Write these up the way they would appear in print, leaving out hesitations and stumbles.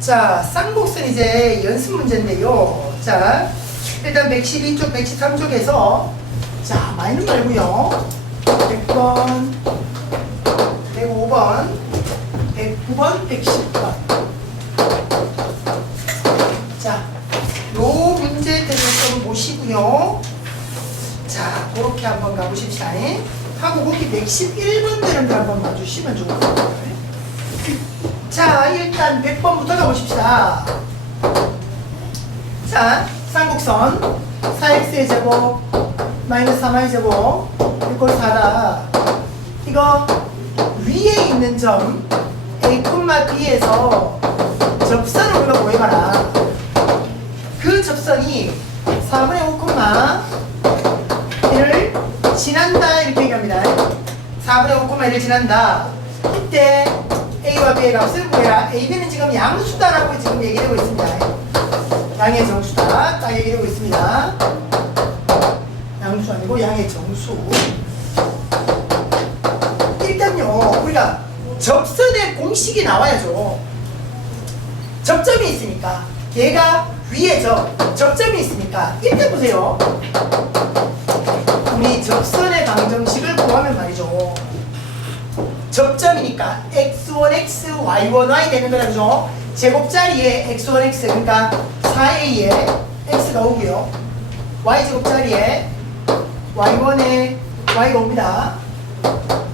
자, 쌍곡선 이제 연습 문제인데요. 자, 일단 112쪽, 113쪽에서 자, 마이너스 말고요. 100번, 105번, 109번, 110번. 자, 요 문제들을 좀 보시고요. 자, 그렇게 한번 가보십시다. 하고 거기 111번들을 한번 봐주시면 좋을 것 같아요. 자, 일단 100번부터 가보십시다. 자, 쌍곡선 4x의 제곱 마이너스 3y의 제곱 이꼴 4다. 이거 위에 있는 점 A, B에서 접선을 우리가 구해봐라. 그 접선이 4분의 5, 1을 지난다 이렇게 얘기합니다. 4분의 5, 1을 지난다. 이때 A와 B의 값을 구해라. A, B는 지금 양수다라고 지금 얘기하고 있습니다. 양의 정수다. 딱 얘기하고 있습니다. 양수 아니고 양의 정수. 일단요, 우리가 접선의 공식이 나와야죠. 접점이 있으니까. 얘가 위에 접점이 있으니까. 일단 보세요. 우리 접선의 방정식을 구하면 말이죠. 접점이니까 x1x, y1y 되는 거라 그죠? 제곱자리에 x1x 그러니까 4a에 x가 오고요. y제곱자리에 y1에 y가 옵니다.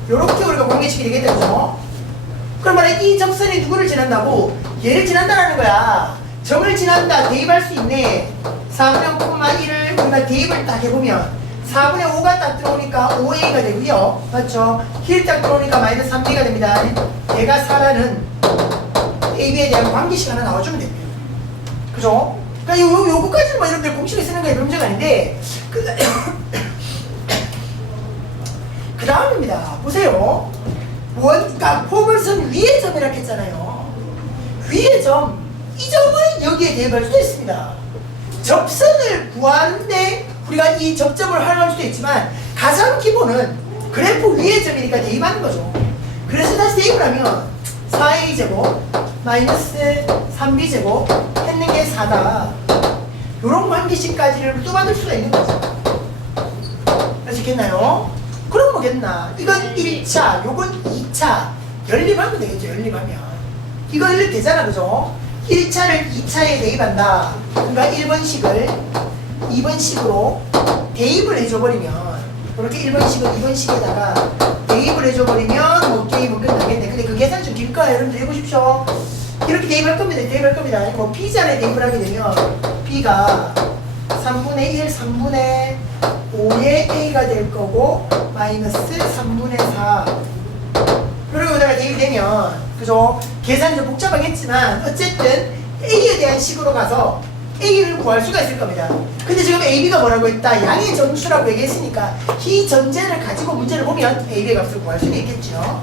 요렇게 우리가 공개식이 되겠죠. 그러면 이 접선이 누구를 지난다고? 얘를 지난다라는 거야. 점을 지난다. 대입할 수 있네. 4분의 5,1을 우리가 대입을 딱 해보면 4분의 5가 딱 들어오니까 5a가 되고요. 맞죠? 힐 딱 들어오니까 마이너스 3b가 됩니다. 얘가 4라는 ab에 대한 관계식 하나 나와주면 됩니다. 그죠? 그러니까 요거까지는 뭐 여러분들 공식을 쓰는 게 문제가 아닌데 그 다음입니다. 보세요. 그러니까 포물선 위의 점이라고 했잖아요. 위의 점. 이 점은 여기에 대입할 수도 있습니다. 접선을 구하는데 우리가 이 접점을 활용할 수도 있지만 가장 기본은 그래프 위의 점이니까 대입하는 거죠. 그래서 다시 대입을 하면 4a제곱 마이너스 3b제곱 했는 게 4다. 요런 관계식까지를 또 받을 수가 있는 거죠. 아시겠나요? 그럼 뭐겠나? 이건 1차, 요건 2차. 연립하면 되겠죠, 연립하면. 이거 연립되잖아, 그죠? 1차를 2차에 대입한다. 그러니까 1번식을 2번식으로 대입을 해줘버리면 이렇게 1번식을 2번식에다가 대입을 해줘버리면 뭐 게임은 끝나겠네. 근데 그 계산 좀 길 거야. 여러분들 해보십시오. 이렇게 대입할 겁니다. 대입할 겁니다. 뭐 B자리에 대입을 하게 되면 B가 3분의 1, 3분의 5의 A가 될 거고 마이너스 3분의 4 그리고 여기다가 대입이 되면 그죠? 계산이 좀 복잡하겠지만 어쨌든 A에 대한 식으로 가서 A를 구할 수가 있을 겁니다. 근데 지금 AB가 뭐라고 했다? 양의 정수라고 얘기했으니까 이 전제를 가지고 문제를 보면 AB의 값을 구할 수는 있겠죠.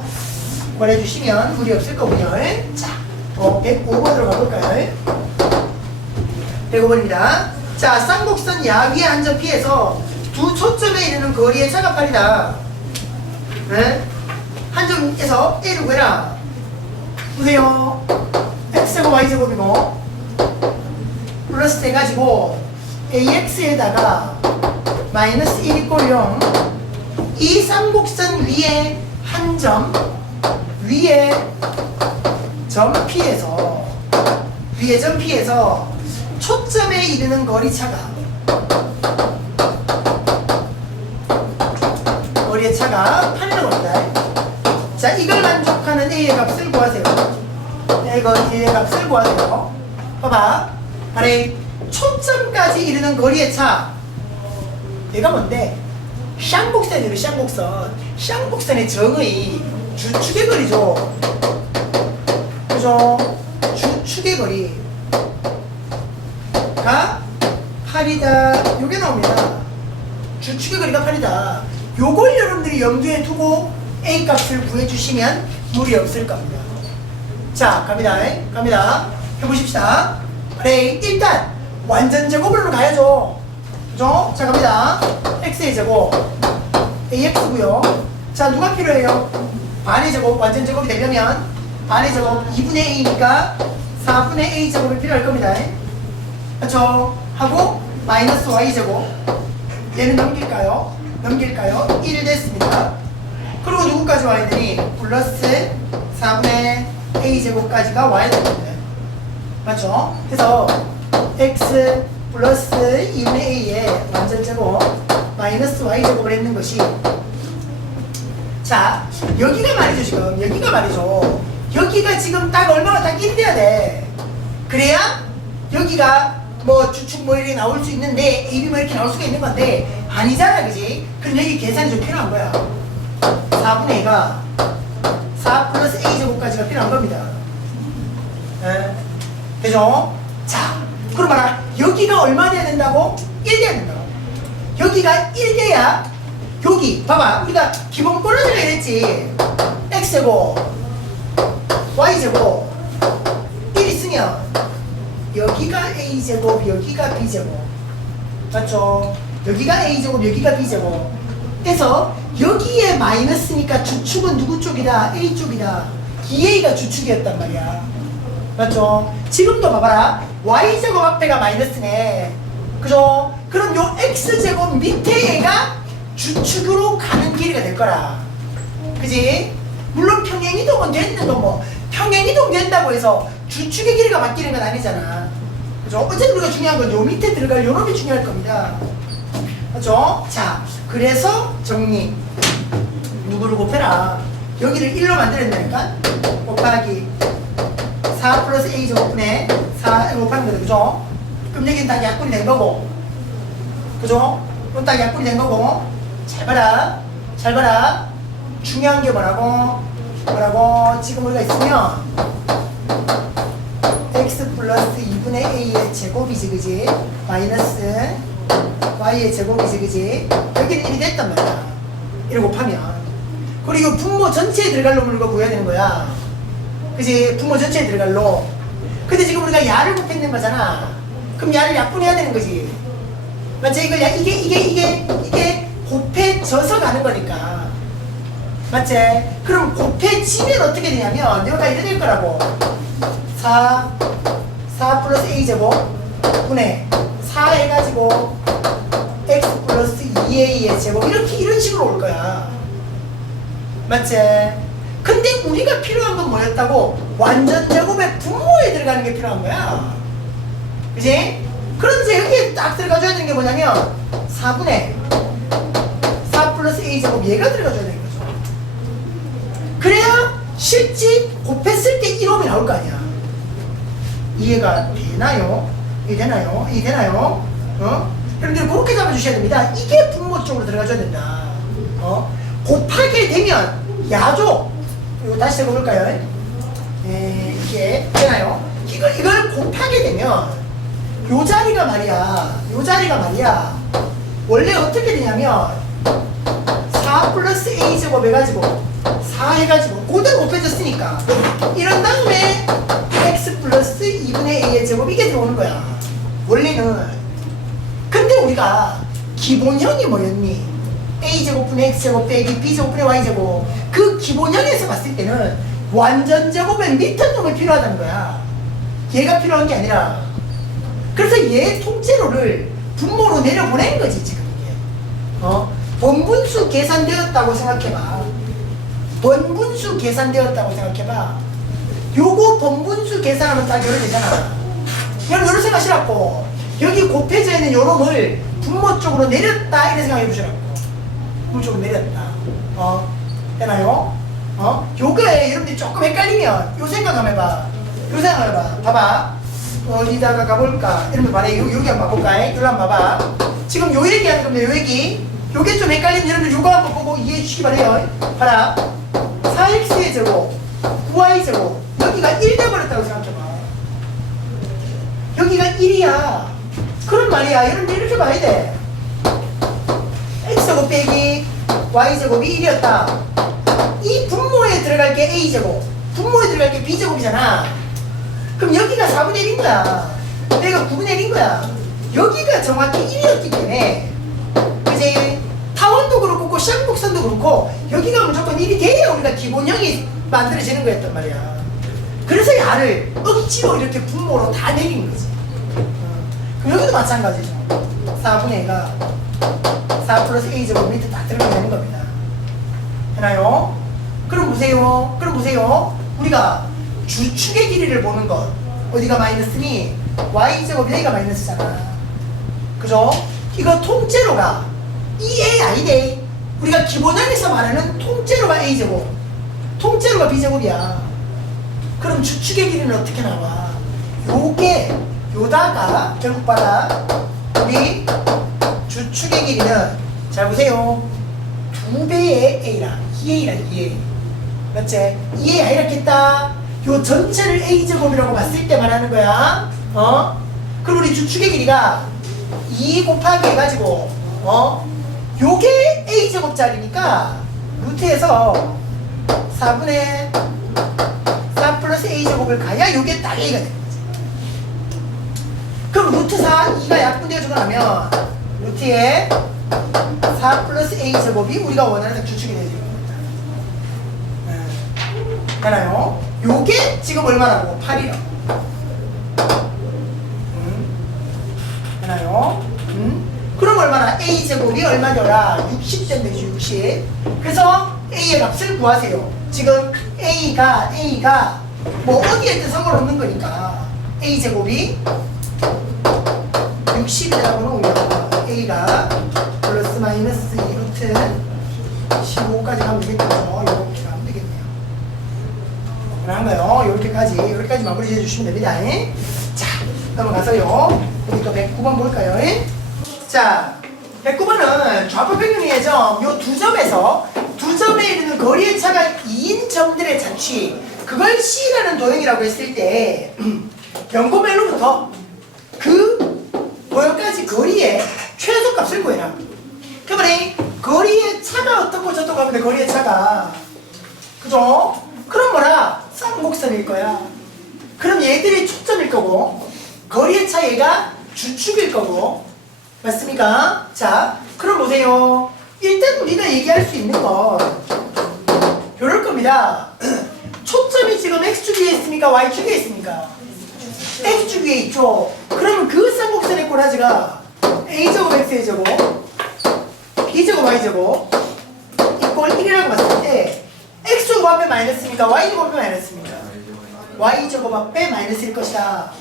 구해주시면 무리 없을 거고요. 자, 105번으로 가볼까요? 105번입니다. 자, 쌍곡선 야위의 한 점 P에서 두 초점에 이르는 거리의 차가 8이다. 네? 한 점에서 A를 구해라. 보세요. X제곱 Y제곱이고 플러스 해가지고 AX에다가 마이너스 1 이꼴 0 이 쌍곡선 위에 한 점 위에 점 P에서 위에 점 P에서 초점에 이르는 거리차가 거리의 차가 8이라고 합니다. 자, 이걸 만족하는 A의 값을 구하세요. 이거 A의 값을 구하세요. 봐봐. 아래 초점까지 이르는 거리의 차. 얘가 뭔데? 쌍곡선이에요. 쌍곡선. 쌍곡선의 정의 주축의 거리죠. 그죠? 주축의 거리가 8이다. 요게 나옵니다. 주축의 거리가 8이다. 요걸 여러분들이 염두에 두고 A 값을 구해주시면 무리 없을 겁니다. 자, 갑니다. 갑니다. 해보십시다. 그래, 일단 완전 제곱으로 가야죠. 그죠? 자, 갑니다. x의 제곱 ax고요. 자, 누가 필요해요? 반의 제곱, 완전 제곱이 되려면 반의 제곱 2분의 a니까 4분의 a제곱이 필요할 겁니다. 그렇죠? 하고 마이너스 y제곱 얘는 넘길까요? 넘길까요? 1 됐습니다. 그리고 누구까지 와야 되니? 플러스 4분의 a제곱까지가 와야 됩니다. 맞죠? 그래서 x 플러스 2분의 a의 완전제곱 마이너스 y제곱을 했는 것이, 자 여기가 말이죠. 지금 여기가 말이죠. 여기가 지금 딱 얼마나 딱 1 돼야 돼. 그래야 여기가 뭐 주축 뭐 이렇게 나올 수 있는데 AB 뭐 이렇게 나올 수가 있는 건데 아니잖아, 그지? 그럼 여기 계산이 좀 필요한 거야. 4분의 2가 4 플러스 a제곱까지가 필요한 겁니다. 네. 되죠? 자, 그럼 봐라. 여기가 얼마 돼야 된다고? 1 돼야 된다고. 여기가 1 돼야 여기 봐봐. 우리가 기본 꼬라지가 이랬지. x제곱 y제곱 1 있으면 여기가 a제곱 여기가 b제곱 맞죠? 여기가 a제곱 여기가 b제곱 해서 여기에 마이너스니까 주축은 누구 쪽이다? a 쪽이다. 2a가 주축이었단 말이야. 맞죠? 지금도 봐봐라. y제곱 앞에가 마이너스네. 그죠? 그럼 요 x제곱 밑에 얘가 주축으로 가는 길이가 될 거라. 그지? 물론 평행이동은 됐는 거 뭐 평행이동 된다고 해서 주축의 길이가 바뀌는 건 아니잖아. 그죠? 어쨌든 우리가 중요한 건 요 밑에 들어갈 요 놈이 중요할 겁니다. 그죠? 자, 그래서 정리. 누구를 곱해라. 여기를 1로 만들었다니까? 곱하기 4 플러스 a 제곱분의 4 곱하는 거죠. 그죠? 그럼 여기는 딱 약분이 된 거고. 그죠? 그럼 딱 약분이 된 거고. 잘 봐라. 잘 봐라. 중요한 게 뭐라고? 지금 우리가 있으면 x 플러스 2분의 a의 제곱이지, 그지? 마이너스 y의 제곱이지, 그지? 여기는 1이 됐단 말이야. 1 곱하면. 그리고 분모 전체에 들어갈 놈을 이거 구해야 되는 거야. 그지? 분모 전체에 들어갈 놈. 근데 지금 우리가 야를 곱했는 거잖아. 그럼 야를 약분해야 되는 거지. 맞지? 이게 곱해져서 가는 거니까. 맞지? 그럼 곱해지면 어떻게 되냐면 여기가 이래 될 거라고. 4 플러스 a제곱 분의 4 해가지고 x 플러스 2a의 제곱 이런 식으로 올 거야. 맞지? 근데 우리가 필요한 건 뭐였다고? 완전 제곱의 분모에 들어가는 게 필요한 거야. 그지? 그런데 여기에 딱 들어가줘야 되는 게 뭐냐면 4분의 4 플러스 a제곱 얘가 들어가줘야 되는 거죠. 그래야 실제 곱했을 때 1홈이 나올 거 아니야. 이해가 되나요? 이해되나요? 이해되나요? 여러분들 그렇게 잡아주셔야 됩니다. 이게 분모 쪽으로 들어가줘야 된다. 곱하게 되면 야죠. 이거 다시 적어볼까요? 이게 되나요? 이걸 곱하게 되면 요 자리가 말이야. 원래 어떻게 되냐면 4 플러스 a제곱 해가지고 4 해가지고 그대로 곱해졌으니까 이런 다음에 x 플러스 2분의 a의 제곱 이게 들어오는 거야. 원래는. 근데 우리가 기본형이 뭐였니? a제곱분의 x제곱 빼기 b제곱분의 y제곱. 그 기본형에서 봤을 때는 완전 제곱의 밑은 놈이 필요하다는 거야. 얘가 필요한 게 아니라. 그래서 얘 통째로를 분모로 내려보낸 거지 지금 이게. 번분수 계산되었다고 생각해봐. 번분수 계산되었다고 생각해봐. 요거 번분수 계산하면 딱 요래 되잖아. 여러분 요런 생각하시라고. 여기 곱해져 있는 요 놈을 분모 쪽으로 내렸다 이렇게 생각해 보시라고. 분모 쪽으로 내렸다. 되나요? 요거에 여러분들이 조금 헷갈리면 요 생각 한번 해봐. 요 생각 한번 해봐. 봐봐. 어디다가 가볼까? 이러면 봐라. 여기 한번 봐볼까? 이거 한번 봐봐. 지금 요 얘기하는 겁니다. 요 얘기. 요게 좀 헷갈리면 여러분들 요거 한번 보고 이해해 주시기 바래요. 봐라. 4x의 제곱 9y 제곱 여기가 1 돼버렸다고 생각해봐. 여기가 1이야. 그런 말이야. 여러분들 이렇게 봐야 돼. x제곱 빼기 y제곱이 1이었다. 이 분모에 들어갈 게 a제곱, 분모에 들어갈 게 b제곱이잖아. 그럼 여기가 4분의 1인 거야. 내가 9분의 1인 거야. 여기가 정확히 1이었기 때문에 이제 타원도 그렇고 코시앙 곡선도 그렇고 여기가 무조건 1이 돼야 우리가 기본형이 만들어지는 거였단 말이야. 그래서 말을 억지로 이렇게 분모로 다 내리는 거지. 그럼 여기도 마찬가지죠. 4분의 2가 4 플러스 a제곱 밑에 다 들어가면 되는 겁니다. 되나요? 그럼 보세요. 우리가 주축의 길이를 보는 것. 어디가 마이너스니? y제곱 여기가 마이너스잖아. 그죠? 이거 통째로가 2a 아니네. 우리가 기본형에서 말하는 통째로가 a제곱, 통째로가 b제곱이야. 그럼 주축의 길이는 어떻게 나와? 요게 요다가 결국 받아 우리 주축의 길이는 잘 보세요. 2배의 a랑 2a랑 2a 맞지? 2a 이렇게 했다. 요 전체를 a제곱이라고 봤을 때 말하는 거야. 그럼 우리 주축의 길이가 2 곱하기 해가지고 요게 a제곱짜리니까 루트에서 4분의 4 플러스 a제곱을 가야 요게 딱 a가 되는 거지. 그럼 루트 4 2가 약분되어주고 나면 루트에 4 플러스 a제곱이 우리가 원하는 주축이 되는 겁니다. 되나요? 요게 지금 얼마라고? 8이라고. 되나요? 그럼 얼마나? a제곱이 얼마더라? 60 되면 되죠. 60. 그래서 a의 값을 구하세요. 지금 a가 뭐 어디에 있든 상관없는 거니까 a제곱이 60이라고 놓으면 a가 플러스 마이너스 2루트 15까지 가면 되겠죠. 이렇게 가면 되겠네요. 그런가요? 여기까지 마무리 해주시면 됩니다. 자, 넘어가서요. 우리 또 109번 볼까요? 자, 109번은 좌표 평균의 점, 요 두 점에서 두 점에 이르는 거리의 차가 2인 점들의 자취, 그걸 C라는 도형이라고 했을 때 연고멜로부터 그 도형까지 거리의 최소값을 구해라. 그러면 거리의 차가 어떻고 저떻고 하면 돼. 거리의 차가 그죠? 그럼 뭐라? 쌍곡선일 거야. 그럼 얘들이 초점일 거고 거리의 차 얘가 주축일 거고 맞습니까? 자, 그럼 보세요. 일단 우리가 얘기할 수 있는 건 이럴 겁니다. 초점이 지금 x축 위에 있습니까? y축 위에 있습니까? x축 위에 있죠. 그러면 그 쌍곡선의 꼬라지가 a제곱 x제곱 b제곱 y제곱 이꼴 1이라고 봤을 때 x제곱 앞에 마이너스입니까? y제곱 앞에 마이너스입니까? y제곱 앞에 마이너스일 것이다.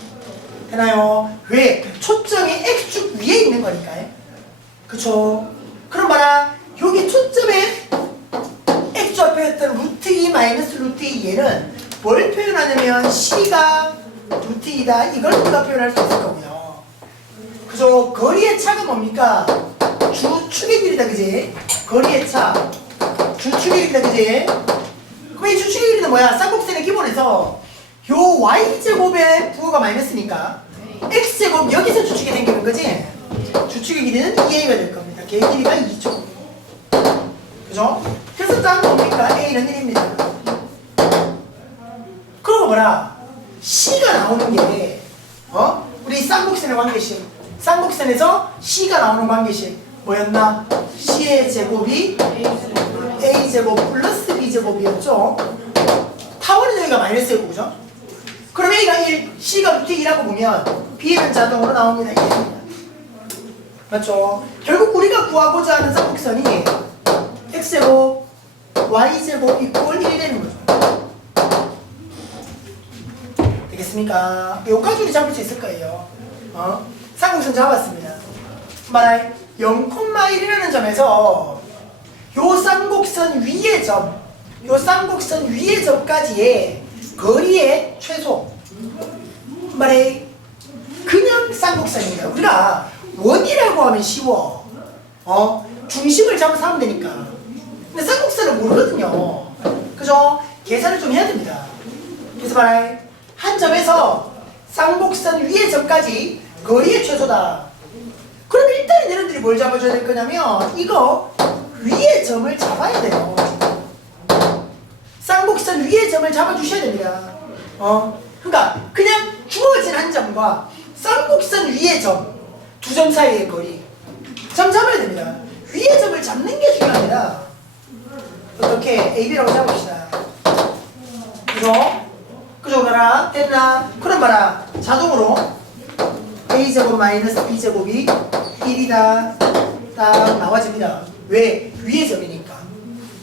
되나요? 왜? 초점이 x축 위에 있는 거니까요. 그쵸? 그럼 봐라. 여기 초점에 x축 앞에 있던 루트 2 마이너스 루트 2 얘는 뭘 표현하냐면 c가 루트 2다. 이걸 우리가 표현할 수 있을 거고요. 그죠? 거리의 차가 뭡니까? 주축의 길이다. 그지? 거리의 차. 주축의 길이다. 그지? 그럼 이 주축의 길이는 뭐야? 쌍곡선의 기본에서 요 y제곱의 부호가 마이너스니까 x제곱 여기서 주축이 생기는 거지? 주축의 길이는 2a가 될 겁니다. 걔 길이가 2죠. 그죠? 그래서 딱 뭡니까? a는 1입니다. 그러고 뭐라? c가 나오는 게 우리 쌍곡선의 관계식 쌍곡선에서 c가 나오는 관계식 뭐였나? c의 제곱이 a제곱 플러스 b제곱이었죠. 타원은 여기가 마이너스였고 그죠? 그럼 a가 1, c가 루트 2라고 보면 b는 자동으로 나옵니다. 1입니다. 맞죠? 결국 우리가 구하고자 하는 쌍곡선이 x제곱 y제곱 이꼴 1이 되는 거죠. 되겠습니까? 여기까지 우리 잡을 수 있을 거예요. 쌍곡선 잡았습니다. 말할 0,1이라는 점에서 요 쌍곡선 위의 점, 요 쌍곡선 위의 점까지의 거리의 최소. 말해 그냥 쌍곡선입니다. 우리가 원이라고 하면 쉬워. 중심을 잡아서 하면 되니까. 근데 쌍곡선은 모르거든요. 그죠? 계산을 좀 해야 됩니다. 그래서 말해 한 점에서 쌍곡선 위의 점까지 거리의 최소다. 그럼 일단 얘네들이 뭘 잡아줘야 될 거냐면 이거 위의 점을 잡아야 돼요. 쌍곡선 위의 점을 잡아주셔야 됩니다. 그러니까 그냥 주어진 한 점과 쌍곡선 위의 점, 두 점 사이의 거리 점 잡아야 됩니다. 위의 점을 잡는 게 중요합니다. 어떻게? AB라고 잡읍시다. 그죠? 그죠? 봐라. 됐나? 그럼 봐라. 자동으로 a제곱 마이너스 b제곱이 1이다. 딱 나와집니다. 왜? 위의 점이니까.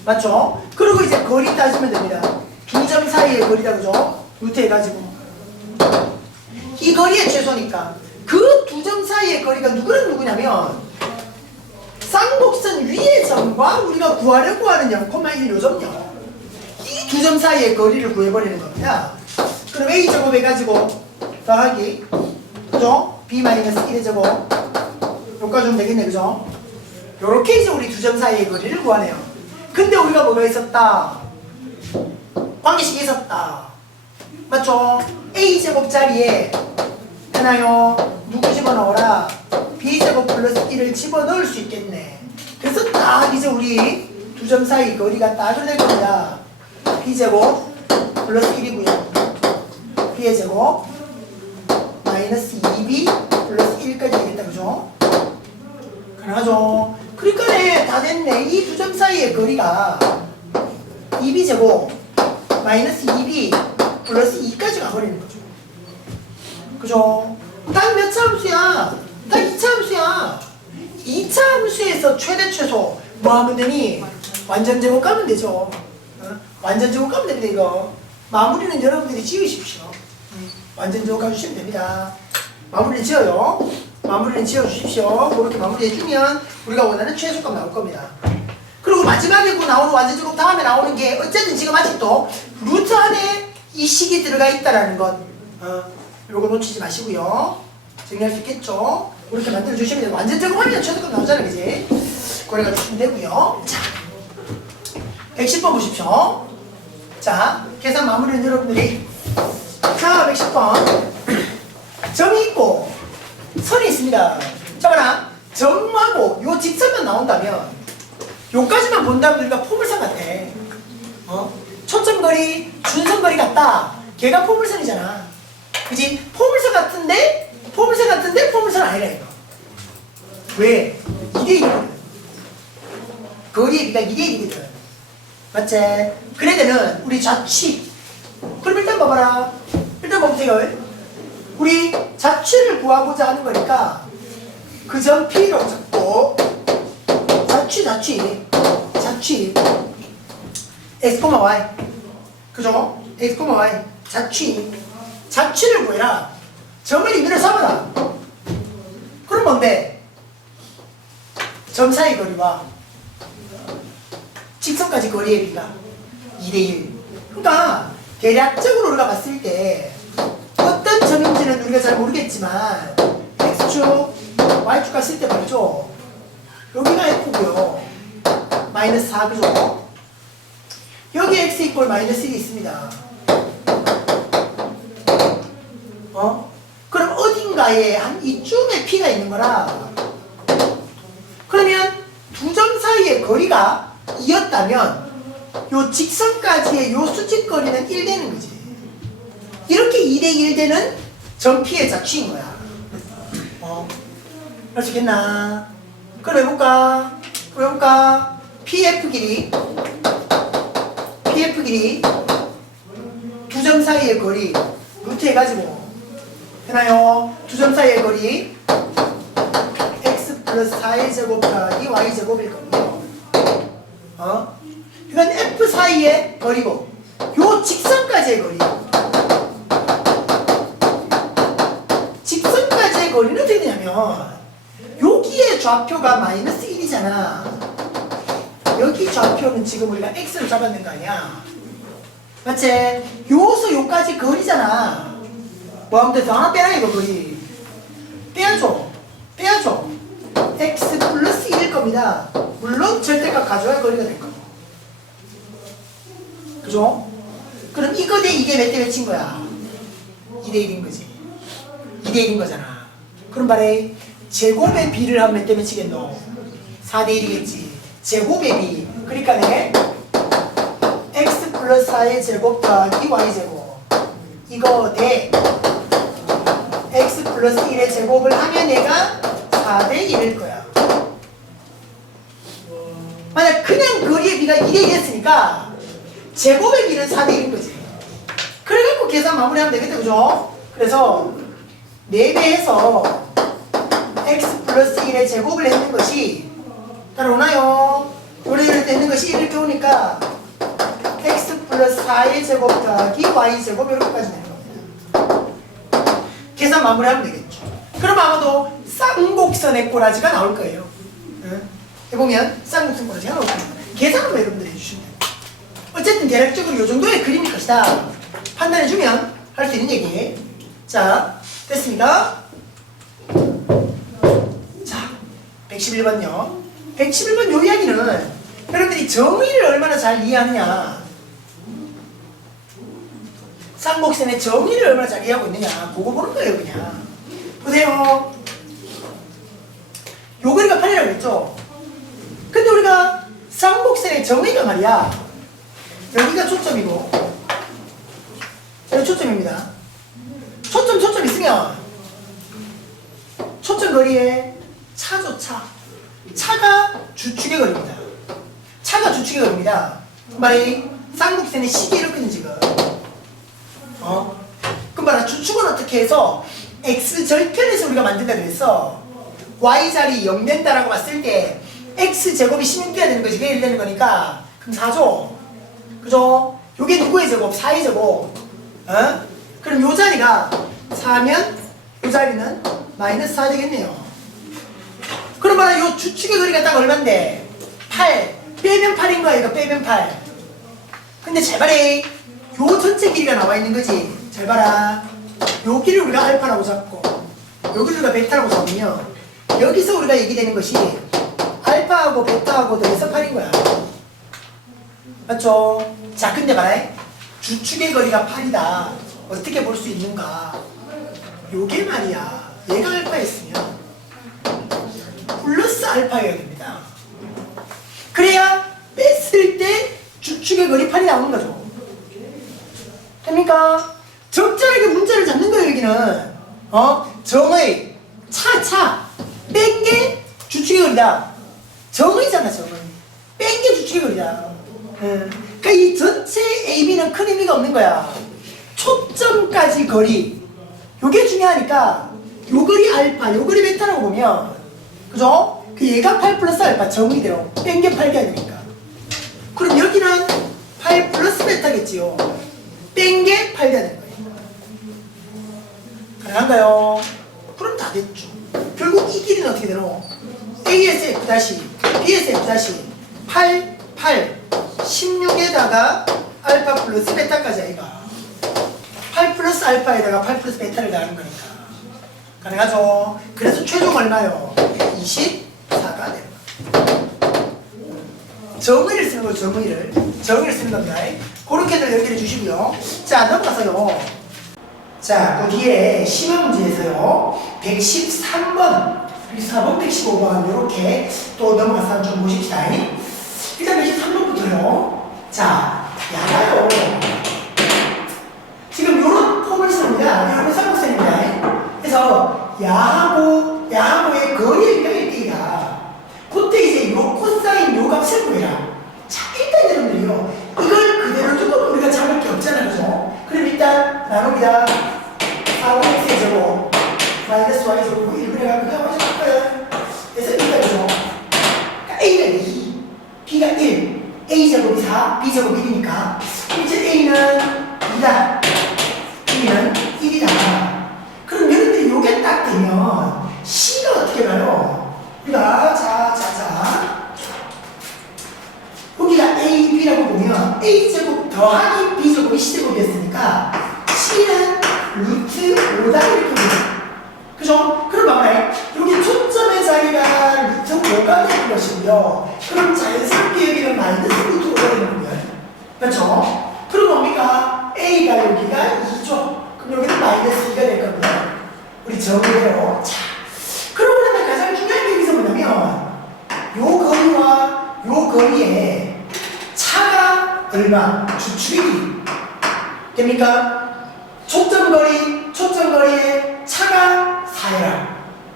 맞죠? 그리고 이제 거리 따지면 됩니다. 두 점 사이의 거리다. 그죠? 루트 해가지고. 이 거리의 최소니까. 그 두 점 사이의 거리가 누구랑 누구냐면 쌍곡선 위의 점과 우리가 구하려고 하는 0,1 요점요. 이 두 점 사이의 거리를 구해버리는 겁니다. 그럼 a제곱 해가지고 더하기 그죠? b-1의 제곱 여기까지 오면 되겠네. 그죠? 요렇게 이제 우리 두 점 사이의 거리를 구하네요. 근데 우리가 뭐가 있었다? 관계식이 있었다. 맞죠? a제곱 자리에 되나요? 누구 집어넣어라? b제곱 플러스 1을 집어넣을 수 있겠네. 그래서 딱 이제 우리 두 점 사이 거리가 딱 될 겁니다. b제곱 플러스 1이고요. b의 제곱 마이너스 2b 플러스 1까지 되겠다. 그죠? 가능하죠? 그러니까 다 됐네. 이 두 점 사이의 거리가 2b제곱 마이너스 2b 플러스 2까지 가버리는 거죠. 그죠? 딱 몇 차 함수야? 딱 2차 함수야. 2차 함수에서 최대 최소 뭐 하면 되니? 완전 제곱 가면 되죠. 어? 완전 제곱 가면 됩니다. 이거 마무리는 여러분들이 지으십시오. 완전 제곱 가주시면 됩니다. 마무리는 지어요. 마무리는 지어주십시오. 그렇게 마무리해주면 우리가 원하는 최소값 나올 겁니다. 그리고 마지막에 그 나오는 완전 제곱 다음에 나오는 게 어쨌든 지금 아직도 루트 안에 이 식이 들어가 있다라는 것. 요거 놓치지 마시고요. 정리할 수 있겠죠? 그렇게 만들어주시면 돼요. 완전 제곱하면 최소값 나오잖아요. 그지? 그래가 주시면 되고요. 자, 110번 보십시오. 자, 계산 마무리는 여러분들이 자, 110번 점이 있고 선이 있습니다. 자, 봐라. 점하고 요 직선만 나온다면 요까지만 본다면 우리가 포물선 같아. 초점거리, 준선거리 같다. 걔가 포물선이잖아. 그지? 포물선 같은데 포물선 아니라 이거. 왜? 2대1이거든. 거리의 비가 2대1이거든. 맞지? 그래야 되는 우리 좌측. 그럼 일단 봐봐라. 일단 보세요. 우리 좌측을 구하고자 하는 거니까 그 점 P로 잡고 좌측 X, Y 그죠? X, Y 좌측을 구해라. 점을 이대로 잡아라. 그럼 뭔데? 점 사이 거리와 직선까지 거리의 비가 2대1. 그러니까 대략적으로 우리가 봤을 때 어떤 점인지는 우리가 잘 모르겠지만 X축, Y축 갔을 때 말이죠. 여기가 F고요. 마이너스 4 그죠? 여기 X 이꼴 마이너스 1이 있습니다. 그럼 어딘가에 한 이쯤에 P가 있는 거라. 그러면 두 점 사이의 거리가 2였다면 요 직선까지의 요 수직거리는 1 되는 거지. 이렇게 2대1 되는 점 P의 좌측인 거야. 할 수 있겠나? 그럼 해볼까? PF 길이 두 점 사이의 거리 루트 해가지고 되나요? 두 점 사이의 거리 x 플러스 4의 제곱 더하기 y 제곱일 겁니다. 이건 F 사이의 거리고 요 직선까지의 거리. 직선까지의 거리는 어떻게 되냐면 여기의 좌표가 마이너스 1이잖아. 여기 좌표는 지금 우리가 x를 잡았는 거 아니야. 맞지? 요서 요까지 거리잖아. 뭐 하면 돼서 하나 빼라 이거 거리. 빼야죠. x 플러스 1일 겁니다. 물론 절대값 가져갈 거리가 될 거고. 그죠? 그럼 이거 대 이게 몇 대 몇인 거야? 2대1인 거지. 2대1인 거잖아. 그럼 말해 제곱의 b를 하면 몇 대 몇이겠노? 4대1이겠지. 제곱의 b. 그러니까 내 x 플러스 4의 제곱 더하기 y 제곱. 이거 대 x 플러스 1의 제곱을 하면 얘가 4대1일 거야. 만약 그냥 거리의 b가 2대1이었으니까 제곱의 b는 4대1인 거지. 그래갖고 계산 마무리하면 되겠다, 그죠? 그래서 4배해서 x 플러스 1의 제곱을 했는 것이 따라오나요? 우리를 냈는 것이 1 이렇게 오니까 x 플러스 4의 제곱 더하기 y 제곱 이렇게까지 되는 겁니다. 계산 마무리하면 되겠죠. 그럼 아마도 쌍곡선의 꼬라지가 나올 거예요. 해보면 쌍곡선 꼬라지가 나올 겁니다. 계산으로 여러분들 해주시면 돼요. 어쨌든 대략적으로 이 정도의 그림일 것이다. 판단해주면 할 수 있는 얘기. 자, 됐습니다. 자, 111번요. 111번 요 이야기는 여러분들이 정의를 얼마나 잘 이해하느냐, 쌍곡선의 정의를 얼마나 잘 이해하고 있느냐, 그거 보는 거예요. 그냥 보세요. 요 거리가 8이라고 했죠. 근데 우리가 쌍곡선의 정의가 말이야, 여기가 초점이고 여기 초점입니다. 초점 있으면 초점 거리에 차죠. 차가 주축의 거리입니다. 차가 주축의 거리입니다. 말이 쌍곡선의 식이 이렇거든 지금. 그럼 봐라, 주축은 어떻게 해서 x절편에서 우리가 만든다 그랬어. y자리 0 된다라고 봤을 때 x제곱이 16개가 되는 거지. 그게 1 되는 거니까 그럼 4죠. 그죠? 요게 누구의 제곱? 4의 제곱. 그럼 요 자리가 4면 요 자리는 마이너스 4 되겠네요. 그럼 봐라, 요 주축의 거리가 딱 얼만데? 8. 빼면 8인 거야, 이거 빼면 8. 근데 잘 봐래. 요 전체 길이가 나와 있는 거지. 잘 봐라. 요 길이를 우리가 알파라고 잡고, 요 길이를 우리가 베타라고 잡으면, 여기서 우리가 얘기되는 것이 알파하고 베타하고 더해서 8인 거야. 맞죠? 자, 근데 봐라. 주축의 거리가 8이다. 어떻게 볼 수 있는가? 요게 말이야, 얘가 알파였으면 플러스 알파여야 됩니다. 그래야 뺐을 때 주축의 거리 8이 나오는 거죠. 됩니까? 적절하게 문제를 잡는 거예요. 여기는 정의 뺀 게 주축의 거리다. 정의잖아. 정의 뺀 게 주축의 거리다. 그러니까 이 전체 AB는 큰 의미가 없는 거야. 초점까지 거리, 요게 중요하니까 요 거리 알파, 요 거리 베타라고 보면, 그죠? 그 얘가 8 플러스 알파, 정의대로 뺀 게 8개 되니까. 그럼 여기는 8 플러스 베타겠지요. 뺀 게 8개 되는 거예요. 가능한가요? 그럼 다 됐죠. 결국 이 길이는 어떻게 되노? A에서 F 다시, B에서 F 다시, 8, 16에다가 알파 플러스 베타까지 아이가. 8 플러스 알파에다가 8 플러스 베타를 더하는 거니까. 가능하죠? 그래서 최종 얼마요? 24가 되는 거예요. 정의를 쓰는 거죠, 정의를 쓰는 겁니다. 그렇게들 연결해 주시고요. 자, 넘어가서요. 자, 그 뒤에 심화 문제에서요. 113번, 114번, 115번 이렇게 또 넘어가서 좀 보십시다. 일단 113번부터요. 자, 야가요. 지금 요런 폼을 씁니다. 요런 쌍곡선입니다. 그래서 야하고의 거리가 1대2다. 그때 이제 요 코사인 요 값을 구해라. 자, 일단 여러분들이요, 이걸 그대로 두고 우리가 잡을 게 없잖아요. 그죠? 그럼 일단 나눕니다. 4x의 제곱 마이너스 y 제곱 1분의 가면 그냥 맞을 거예요. 그래서 일단 그죠? 그러니까 a는 2, b가 1, a 제곱이 4, b 제곱이 1이니까 이제 a는 2다, b는 1이다. 그럼 여러분들이 요게 딱 되면 c가 어떻게 가요? 우리가 자 여기가 a, b라고 보면 a 제곱 더하기 b 제곱이 c 제곱이었으니까 c는 루트 5다 이렇게 보면, 그죠? 그럼 봐봐요. 여기 초점의 자리가 루트 5가 되는 것이고요. 그럼 자연스럽게 여기는 마이너스 루트 5가 되는 거예요. 그렇죠? 그럼 뭡니까? a가 여기가 2죠. 그럼 여기는 마이너스 2가 될 겁니다. 우리 정의대로. 자, 그러고 나면 가장 중요한 게 여기서 뭐냐면 요 거리와 요 거리에 차가 얼마? 주축의 길이 됩니까? 초점거리에 차가 4라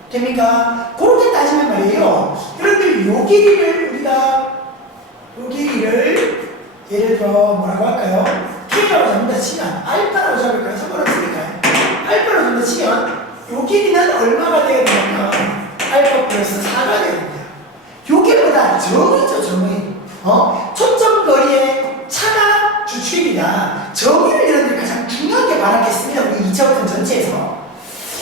됩니까? 그렇게 따지면 말이에요. 여러분들 요 길이를 예를 들어 뭐라고 할까요? K가 P라고 잡는다 치면 알파라고 잡을까요? 상관없으니까요. 알파라고 잡는다 치면 요 길이는 얼마가 되게 되냐면 알파 플러스 4가 되게 됩니다. 요게보다 정의죠, 정의. 초점거리의 차가 주축입니다. 정의를 여러분들이 가장 중요하게 말하겠습니다. 우리 2차부터 전체에서.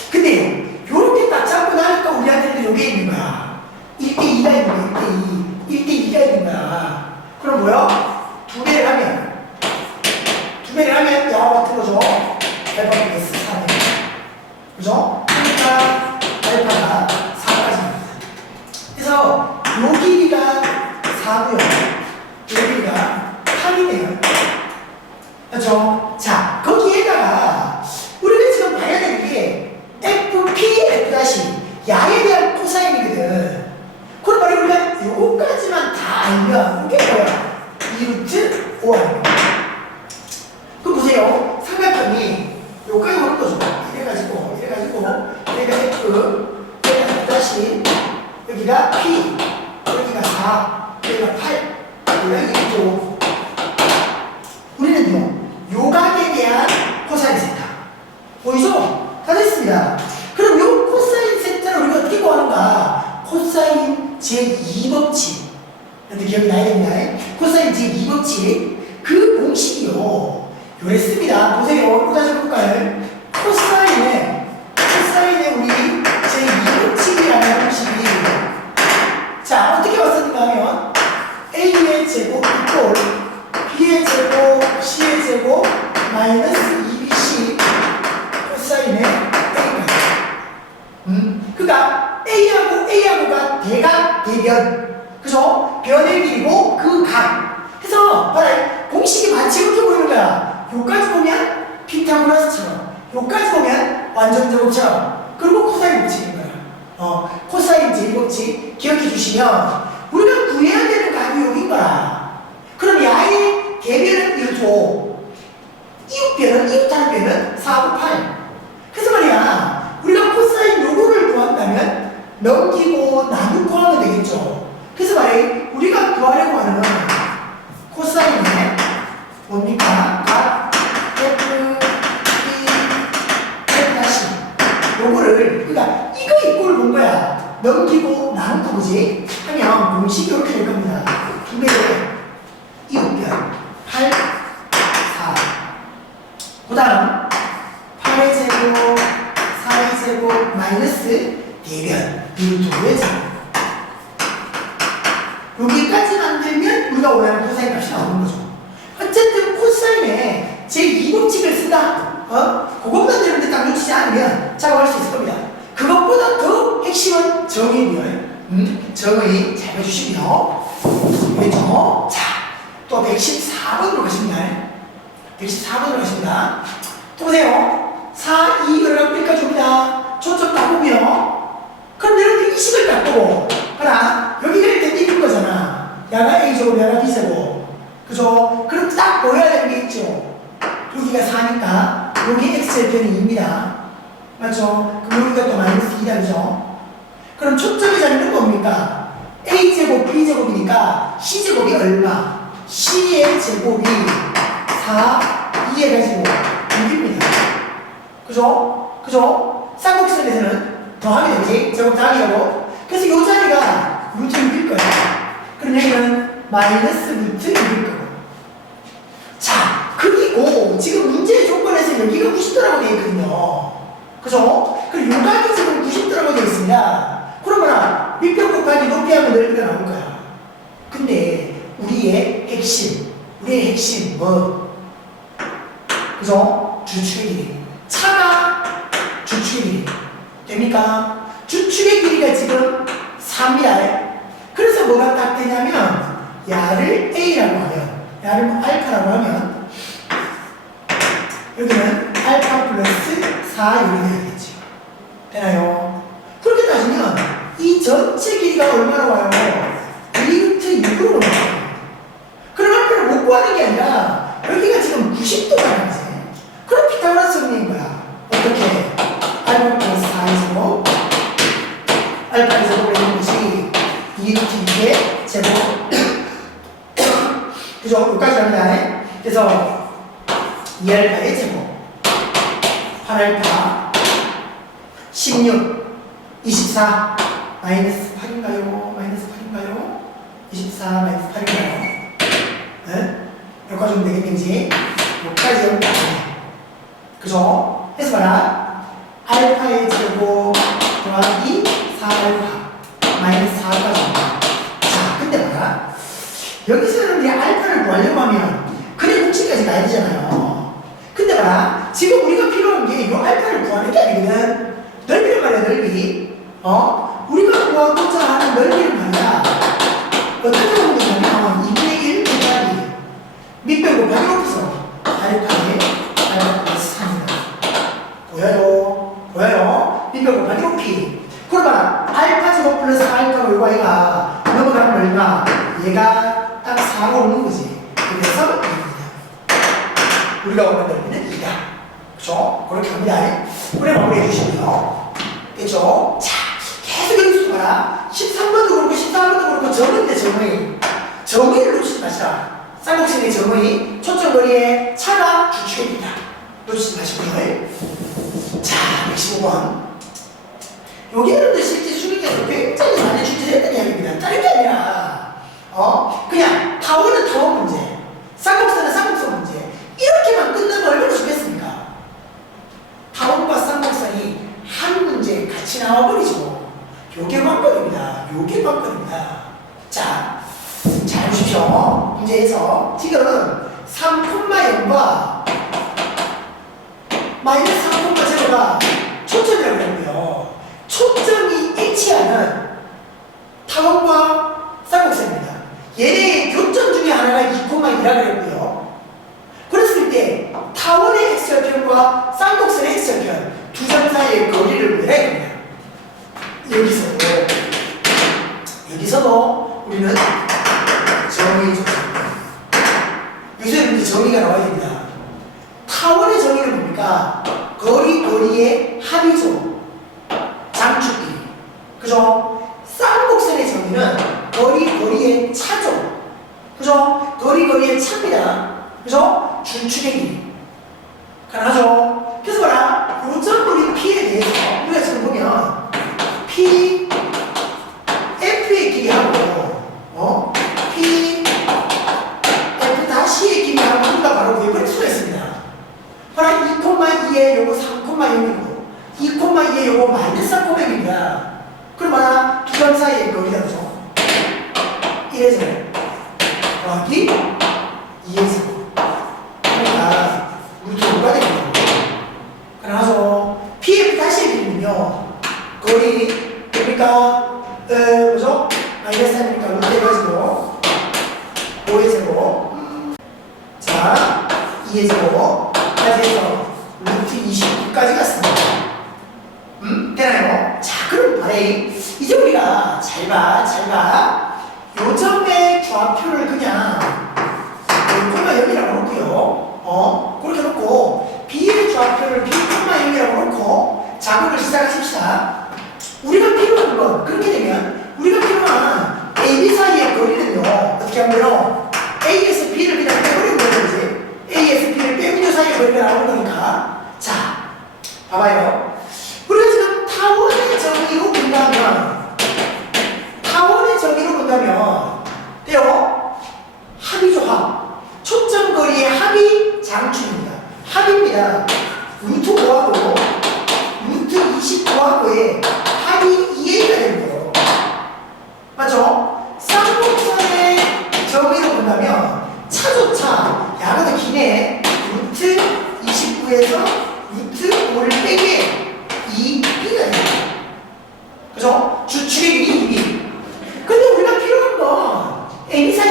근데 요렇게 딱 잡고 나니까 우리한테도 요게 있는 거야. 1대2가 있는 거야, 1대2. 1대2가 있는 거야. 그럼 뭐야? 두 배를 하면 야와 같은 거죠. 알파 플러스 4네. 그죠? 그러니까 알파가 4까지입니다. 그래서 요 길이가 4고요. 요 길이가 8이네요. 그렇죠? 자, 거기에다가 우리가 지금 봐야 되는 게 FP, F' 야에 대한 코사인이거든. 그럼 말이 우리가 요거까지만 다 알면 이게 뭐야? 2루트 5 아니에요? 그럼 보세요. 삼각형이 요까지 오는 거죠. 이래가지고 여기가 F, 여기가 F', 여기가 P, 여기가 4, 여기가 8, 여기가 2도. 우리는요, 요각에 대한 코사인 세타. 보이죠? 다 됐습니다. 그럼 요 코사인 세타를 우리가 어떻게 구하는가? 코사인 제2법칙. 여러분들 기억이 나야 됩니다. 코사인 제2법칙. 그 공식이요. 요랬습니다. 보세요. 또 다시 볼까요? 코사인의 우리 제2법칙이라는 공식이 자, 어떻게 왔었는가 하면 A의 제곱 이꼴 B의 제곱 C의 제곱 마이너스 2BC 코사인의 A까지. 그러니까 A하고가 대각 대변. 그죠? 변의 길이고 그 각. 해서 봐라. 공식이 마치 이렇게 보이는 거야. 요까지 보면 피타고라스처럼, 요까지 보면 완전 제곱처럼. 그리고 코사인 법칙인 거야. 코사인 제2법칙 기억해 주시면 우리가 구해야 되는 값이 여긴 거야. 그럼 야의 대변은 1조, 이웃하는 변은 4하고 8. 그래서 말이야, 우리가 코사인 요거를 구한다면 넘기고 나누고 하면 되겠죠. 그래서 말이야, 우리가 구하려고 하는 코사인의 뭡니까? 각 F, P, F' 요거를, 그러니까 이거 이꼴을 본 거야. 넘기고 나누고 보지? 하면 공식이 이렇게 될 겁니다. 두 배의 이웃변 8, 4. 그 다음 8의 제곱, 4의 제곱, 마이너스 대변 2의 제곱. 여기까지 만들면 우리가 원하는 코사인 값이 나오는 거죠. 어쨌든 코사인에 제2법칙을 쓴다. 그것만 여러분들 딱 놓치지 않으면 작업할 수 있을 겁니다. 그것보다 더 핵심은 정의고요. 정의 잘 해주시고요. 그렇죠? 자, 또 114번으로 가십니다. 114번으로 가십니다. 또 보세요. 4, 2, 이걸 여기까지 옵니다. 초점 딱 보면 그럼 여러분들 이 식을 딱 보고 하나, 여기가 이렇게 띄는 거잖아. 야가 A제곱, 야가 B제곱. 그죠? 그럼 딱 보여야 되는 게 있죠. 여기가 4니까 여기 X절편이 2입니다. 맞죠? 그럼 여기가 또 마이너스 2다, 그죠? 그럼 초점의 자리는 뭡니까? A제곱, B제곱이니까 C제곱이 얼마? C의 제곱이 4, 2 해가지고 6입니다. 그죠? 쌍곡선에서는 더하면 되지? 제곱 더하기 되고. 그래서 이 자리가 루트 6일 거야. 그럼 여기는 마이너스 루트 6일 거고. 자, 그리고 지금 문제의 조건에서 여기가 90도라고 되어 있거든요. 그죠? 그리고 요각이 지금 90도라고 되어 있습니다. 그러면 밑변 곱하기 높이 하면 넓이가 나올 거야. 근데 우리의 핵심 뭐? 그죠? 주축의 길이. 차가 주축의 길이. 됩니까? 주축의 길이가 지금 3이야. 그래서 뭐가 딱 되냐면 야를 A라고 하면, 야를 알파라고 하면 여기는 알파 플러스 4 이렇게 되겠지. 되나요? 그렇게 따지면 이 전체 길이가 얼마나 와요? 1루트 6으로 나와요. 그럼 알파를 못 구하는 게 아니라 여기가 지금 90도가 나지. 그럼 피타고라스 정리인 거야. 어떻게? 알파 플러스 4이고 알파의 제곱을 내는 것이 2루트 6의 제곱. 그죠? 여기까지 갑니다. 그래서 2알파의 제곱 8알파 16 24 마이너스 8인가요? 마이너스 8인가요? 24 마이너스 8인가요? 네? 여기까지 오면 되겠는지 여기까지 오면 되겠네. 그죠? 해서 봐라. 알파의 제곱 더하기 4알파 마이너스 4까지 옵니다. 자, 근데 봐라. 여기서 여러분들이 알파를 구하려고 하면 그래 공식까지 가야 되잖아요. 근데 봐라. 지금 우리가 필요한 게 이 알파를 구하는 게 아니거든. 넓이를 말이야, 넓이. 우리가 구하고자 하는 넓이를 말이야. 어떻게 보면 되냐면 2분의 1 곱하기 밑변 곱하기 높이서 알파의 알파 플러스 3이다. 보여요? 보여요? 밑변 곱하기 높이. 그러면 알파 제곱 플러스 알파 요거가 넘어가면 얼마? 얘가 딱 4로 오는 거지. 그래서 2입니다. 우리가 원하는 넓이는 2다. 그쵸? 그렇게 합니다. 그래 마무리해 주시고요. 됐죠? 자, 계속 여기서 봐라. 13번도 그렇고 14번도 그렇고 정의인데 정의. 정의를 놓치지 마시라. 쌍곡선의 정의, 초점거리의 차가 주축입니다. 놓치지 마시고요. 자, 115번. 여기 여러분들 실제 수능에서 굉장히 많이 출제됐다는 이야기입니다. 다른 게 아니라, 그냥 타원은 타원 문제, 쌍곡선은 쌍곡선 문제. 이렇게만 끝나면 얼마나 좋겠습니까? 타원과 쌍곡선이 한 문제에 같이 나와버리죠. 요게 관건입니다. 요게 관건입니다. 자, 잘 보십시오. 문제에서 지금 3,0과 마이너스 3,0가 초점이라고 했고요. 초점이 일치하는 타원과 쌍곡선입니다. 얘네의 교점 중에 하나가 2,2라고 했고요. 그랬을 때 타원의 x절편과 쌍곡선의 x절편 두 점 사이의 거리를 구해야 됩니다. 여기서도 우리는 정의 줬습니다. 여기서 이제 정의가 나와야 됩니다. 타원의 정의는 뭡니까? 거리의 합이죠. 장축끼리. 그죠? 쌍곡선의 정의는 거리의 차죠. 그죠? 거리의 차입니다. 그죠? 줄축의 길이. 가능하죠? 그래서 봐라. 요점거리 P에 대해서 우리가 지금 보면 P, F의 길이하고 P, F 다시의 길이하고 우리가 바로 구해버릴 수가 있습니다. 봐라. 2,2에 요거 3,0이고 2,2에 요거 마이너스 3,000입니다. 그럼 봐라. 두 점 사이의 거리가 그죠? 1의 제곱 더하기 2의 제곱. 그러니까 루트 5가 됩니다. 가능하죠? PF 다시의 길이는요. 거리 됩니까? 그죠? 마이너스 3이니까 루트 해가지고 5의 제곱 자 2의 제곱까지 해서 루트 29까지 갔습니다. 되나요? 자, 그럼 말해. 이제 우리가 잘 봐. 요점의 좌표를 그냥 0,0이라고 놓고요. 그렇게 놓고 B의 좌표를 B,0이라고 놓고 작업을 시작하십시다. 우리가 필요한 건 그렇게 되면 우리가 필요한 A, B 사이의 거리는요. 어떻게 하면요? A에서 B를 그냥 빼버리면 되지. A에서 B를 빼면 사이의 거리가 나오는 거니까. 자, 봐봐요. 우리가 지금 타원의 정의로 본다면 돼요? 합이죠, 합. 초점거리의 합이 장축입니다. 합입니다. 루트 5하고 루트 29하고의 합이 2a가 되는 거예요. 맞죠? 쌍곡선의 정의로 본다면 차조차 야가 더 기네. 루트 29에서 루트 5를 빼기에 2b가 됩니다. 그죠? 주축의 길이 2b. 근데 우리가 필요한 건 AB 사이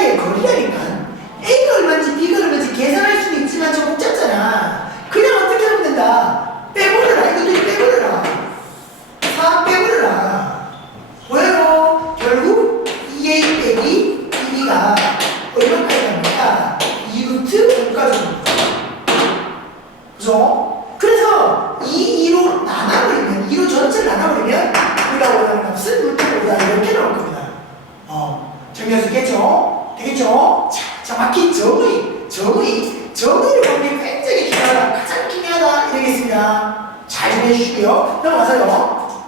준비해 주시고요. 넘어가서요.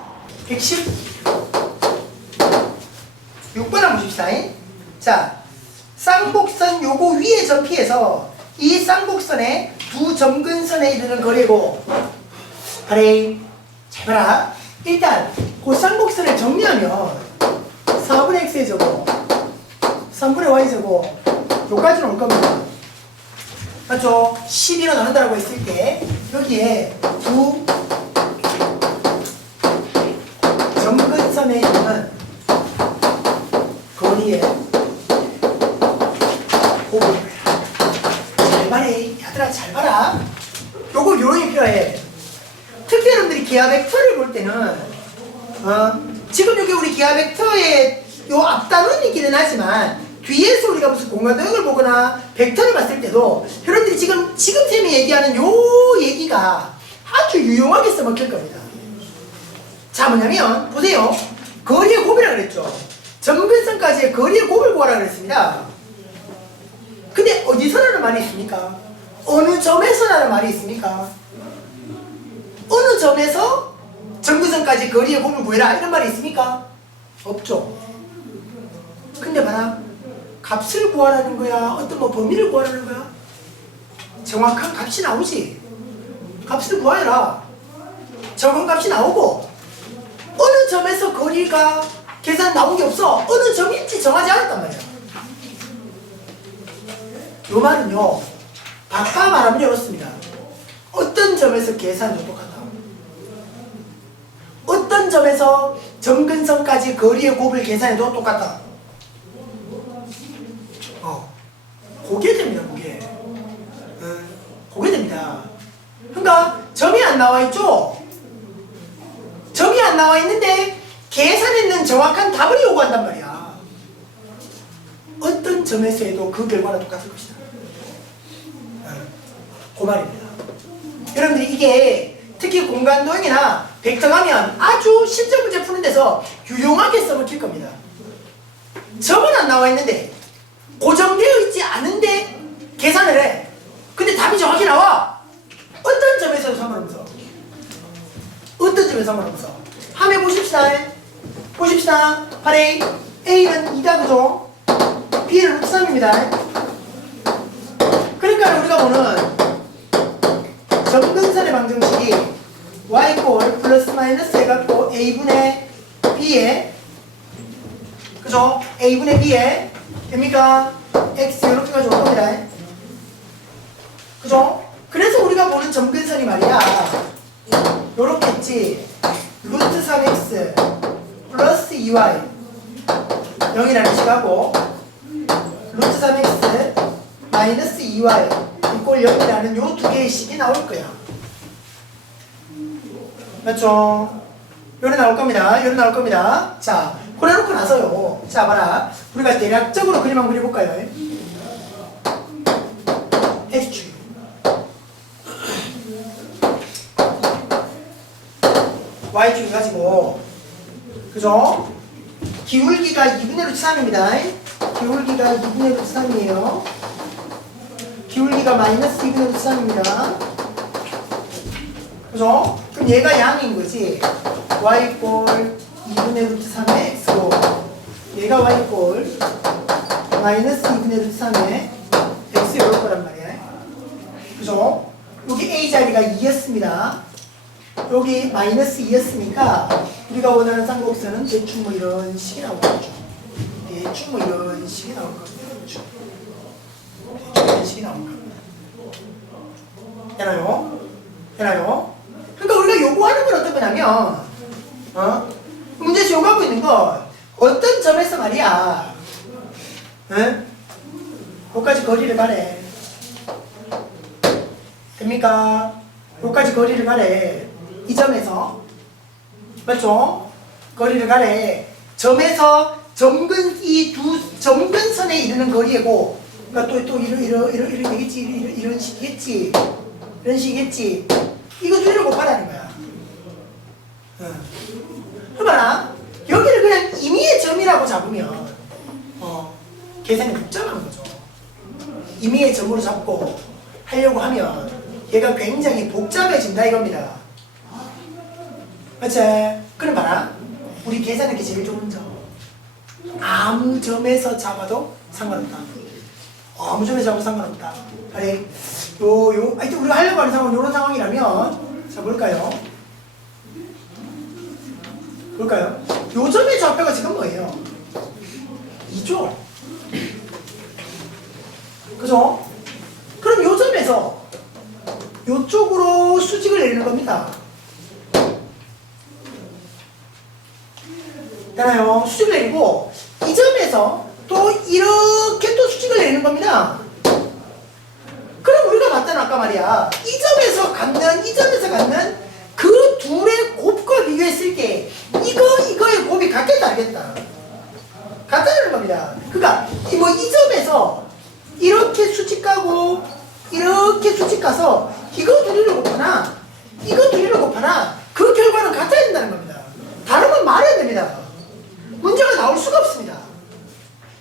116번 한번 보십시다. 자, 쌍곡선 요거 위에 접히해서 이 쌍곡선의 두 점근선에 이르는 거리고, 그래, 잘 봐라. 일단 그 쌍곡선을 정리하면 4분의 x의 제곱 3분의 y 제곱 요까지는 올 겁니다. 맞죠? 12로 나눈다라고 했을 때 여기에 두 점근선에 있는 거리의 곱을 잘 말해. 얘들아 잘 봐라. 요거 요령이 필요해. 특히 여러분들이 기하 벡터를 볼 때는 지금 여기 우리 기하 벡터의 요 앞단원이기는 하지만 뒤에서 우리가 무슨 공간 도형을 보거나 벡터를 봤을 때도 여러분들이 지금 쌤이 얘기하는 요 얘기가 아주 유용하게 써먹힐 겁니다. 자, 뭐냐면 보세요. 거리의 곱이라고 그랬죠. 점근선까지의 거리의 곱을 구하라고 그랬습니다. 근데 어디서라는 말이 있습니까? 어느 점에서라는 말이 있습니까? 어느 점에서 점근선까지 거리의 곱을 구해라 이런 말이 있습니까? 없죠. 근데 봐라. 값을 구하라는 거야? 어떤 뭐 범위를 구하라는 거야? 정확한 값이 나오지. 값을 구하라. 정확한 값이 나오고 어느 점에서 거리가 계산 나온 게 없어. 어느 점인지 정하지 않았단 말이야. 요 말은요. 바꿔 말하면 이렇습니다. 어떤 점에서 계산이 똑같다. 어떤 점에서 점근선까지 거리의 곱을 계산해도 똑같다. 그게 됩니다. 그게 됩니다. 그러니까 점이 안 나와 있죠. 점이 안 나와 있는데 계산했는 정확한 답을 요구한단 말이야. 어떤 점에서 해도 그 결과는 똑같을 것이다. 그 말입니다. 여러분들이 이게 특히 공간도형이나 벡터 가면 아주 실제 문제 푸는 데서 유용하게 써먹힐 겁니다. 점은 안 나와 있는데 고정되어 있지 않은데 계산을 해. 근데 답이 정확히 나와. 어떤 점에서 상관없어. 어떤 점에서 상관없어. 한번 보십시다. 보십시다. 8A A는 2다 그죠? B는 루트 3입니다. 그러니까 우리가 보는 점근선의 방정식이 y 플러스 마이너스 해갖고 A분의 B에 그죠? A분의 B에 됩니까? X 이렇게 가지고 올 겁니다. 그죠? 그래서 우리가 보는 점근선이 말이야 요렇게 있지. 루트 3x 플러스 2y 0이라는 식하고 루트 3x 마이너스 2y 이꼴 0이라는 요 두 개의 식이 나올 거야. 맞죠? 요래 나올 겁니다. 요래 나올 겁니다. 자, 그래놓고 나서요. 자, 봐라. 우리가 대략적으로 그림 한번 그려볼까요? X축. Y축 가지고, 그죠? 기울기가 2분의 루트 3입니다. 기울기가 2분의 루트 3이에요. 기울기가 마이너스 2분의 루트 3입니다. 그죠? 그럼 얘가 양인 거지. y 꼴 2분의 루트 3의 x고 얘가 y 꼴 마이너스 2분의 루트 3의 x 이럴 거란 말이야. 그죠? 여기 a 자리가 2였습니다. 여기 마이너스 2였으니까 우리가 원하는 쌍곡선은 대충 뭐 이런 식이 나오겠죠. 대충 뭐 이런 식이 나올 겁니다. 대충 이런 식이 나올 겁니다. 되나요? 되나요? 그러니까 우리가 요구하는 건 어떤 거냐면 문제에서 요구하고 있는 건 어떤 점에서 말이야 여기까지 거리를 가래. 됩니까? 여기까지 거리를 가래. 이 점에서 맞죠? 거리를 가래. 점에서 이 두 점근선에 이르는 거리고 그러니까 또 이런 되겠지. 이런 식이겠지. 이런 식이겠지. 이거 두 개를 곱하라는 거야. 봐라. 여기를 그냥 임의의 점이라고 잡으면 계산이 복잡한 거죠. 임의의 점으로 잡고 하려고 하면 얘가 굉장히 복잡해진다 이겁니다. 맞지? 그럼 봐라. 우리 계산하기 제일 좋은 점. 아무 점에서 잡아도 상관없다. 아무 점에서 잡아도 상관없다. 그래. 하여튼 우리가 하려고 하는 상황은 이런 상황이라면, 자, 볼까요? 요 점의 좌표가 지금 뭐예요? 2죠? 그죠? 그럼 요 점에서 요쪽으로 수직을 내리는 겁니다. 되나요? 수직을 내리고 이 점에서 또 이렇게 또 수직을 내리는 겁니다. 그럼 우리가 봤던 아까 말이야. 이 점에서 갖는 그 둘의 곱과 비교했을 때 이거의 곱이 같겠다 알겠다. 같다는 겁니다. 그러니까 이 점에서 이렇게 수직 가고 이렇게 수직 가서 이거 둘이를 곱하나 이거 둘이를 곱하나 그 결과는 같아야 된다는 겁니다. 다르면 말해야 됩니다. 문제가 나올 수가 없습니다.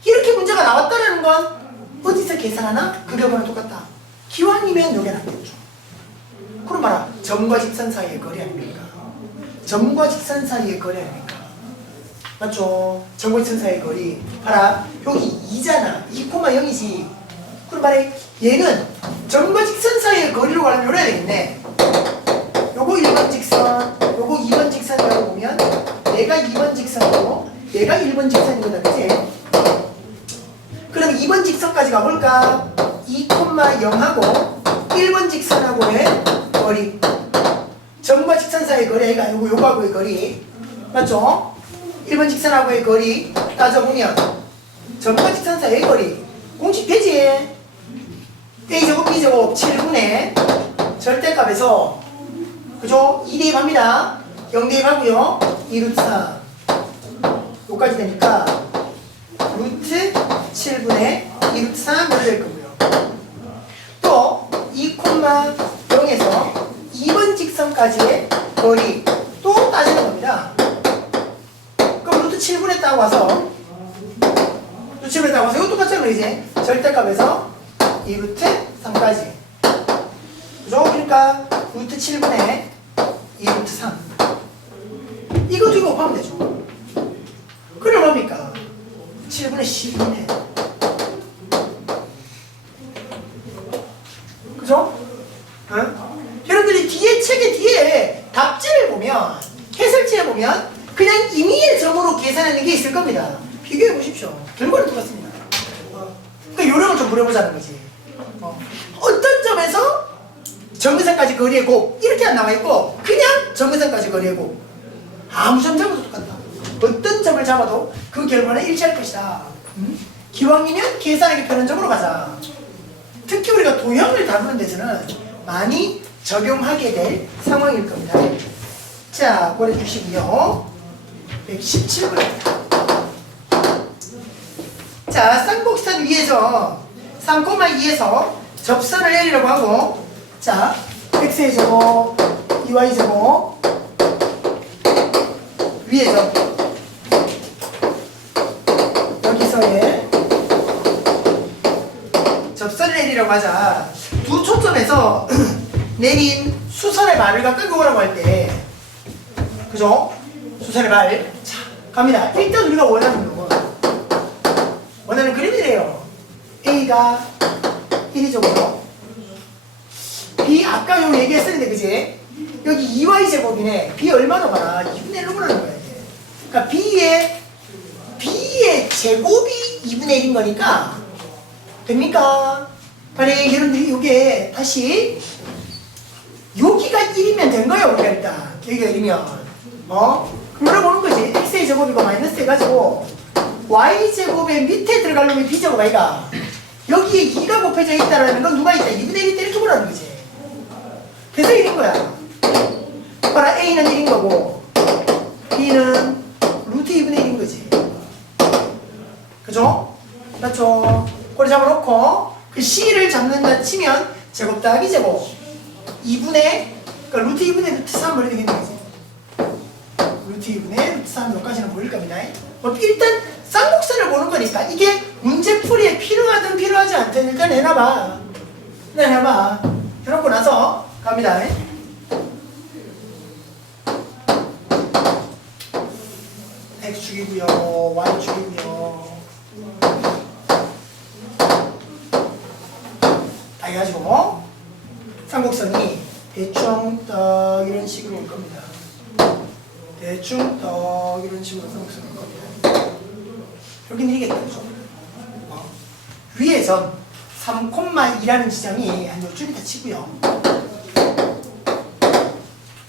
이렇게 문제가 나왔다는 건 어디서 계산하나 그 결과는 똑같다. 기왕이면 요게 낫겠죠. 그럼 봐라. 점과 직선 사이의 거리 아닙니까? 점과 직선 사이의 거리 아닙니까? 맞죠? 점과 직선 사이의 거리. 봐라. 여기 2잖아. 2,0이지. 그럼 봐라. 얘는 점과 직선 사이의 거리로 가려면 요래야 되겠네. 요거 1번 직선, 요거 2번 직선이라고 보면 얘가 2번 직선이고 얘가 1번 직선이거든. 그치? 그럼 2번 직선까지 가볼까? 2,0하고 1번 직선하고의 거리. 점과 직선 사이의 거리가 요거하고의 거리. 맞죠? 1번 직선하고의 거리 따져보면 점과 직선 사이의 거리. 공식 되지? A제곱 B제곱 7분의 절대값에서 그죠? 2 대입합니다. 0 대입하고요. 2루트 3 요까지 되니까 루트 7분의 2루트 3을 될 거고요. 또 2,0에서 2번 직선까지의 거리 또 따지는 겁니다. 그럼 루트 7분의 따고 와서 이것도 똑같잖아요. 이제 절대값에서 2루트 3까지 그죠? 그러니까 루트 7분의 2루트 3 이거 두 개 곱하면 되죠. 그럼 뭡니까? 7분의 12네. 그죠? 여러분들이 책의 뒤에 답지를 보면 해설지에 보면 그냥 임의의 점으로 계산하는 게 있을 겁니다. 비교해 보십시오. 결과는 똑같습니다. 그러니까 요령을 좀 부려보자는 거지. 어떤 점에서 정근선까지 거리의 곱 이렇게 안 나와있고 그냥 정근선까지 거리의 곱 아무 점 잡아도 똑같다. 어떤 점을 잡아도 그 결과는 일치할 것이다. 기왕이면 계산하기 편한 점으로 가자. 특히 우리가 도형을 다루는 데서는 많이 적용하게 될 상황일 겁니다. 자, 보내주시고요. 117번입니다. 자, 쌍곡선 위에서 3,2에서 접선을 내리려고 하고 자, x의 제곱, 2y 제곱 위에서 여기서의 접선을 내리려고 하자. 두 초점에서 내린 수선의 말을 끌고 오라고 할 때 그죠? 수선의 말 자, 갑니다. 일단 우리가 원하는 그림이래요. A가 1이죠. B 아까 요 얘기했었는데 그지? 여기 2y 제곱이네. B 얼마나 많아? 2분의 1로 보라는 거야 이제. 그러니까 B의 제곱이 2분의 1인 거니까 됩니까? 만약에 여러분들이 요게 다시 여기가 1이면 된 거예요. 우리가 일단 여기가 1이면 물어보는 거지. x의 제곱이고 마이너스 해가지고 y제곱의 밑에 들어가려면 b제곱 아이가 여기에 2가 곱해져 있다라는 건 누가 있다? 2분의 1이 이렇게 보라는 거지. 그래서 1인 거야. 봐라, a는 1인 거고 b는 루트 2분의 1인 거지. 그죠? 맞죠? 꼬리 잡아놓고 그 c를 잡는다 치면 제곱 더하기 제곱 2분의 그러니까 루트 2분의 루트 3 버리면 되겠는 거지. 루트 2분의 루트 3 여기까지는 보일 겁니다. 일단 쌍곡선을 보는 거니까 이게 문제풀이에 필요하든 필요하지 않든 일단 해놔봐. 해놓고 나서 갑니다. x축이고요, y축이고요. 다 해가지고 삼곡선이 대충 딱 이런 식으로 올 겁니다. 대충 딱 이런 식으로 삼곡선이 올 겁니다. 여기 내리겠다. 위에선 3,2라는 지점이 한 요쯤이 다 치고요.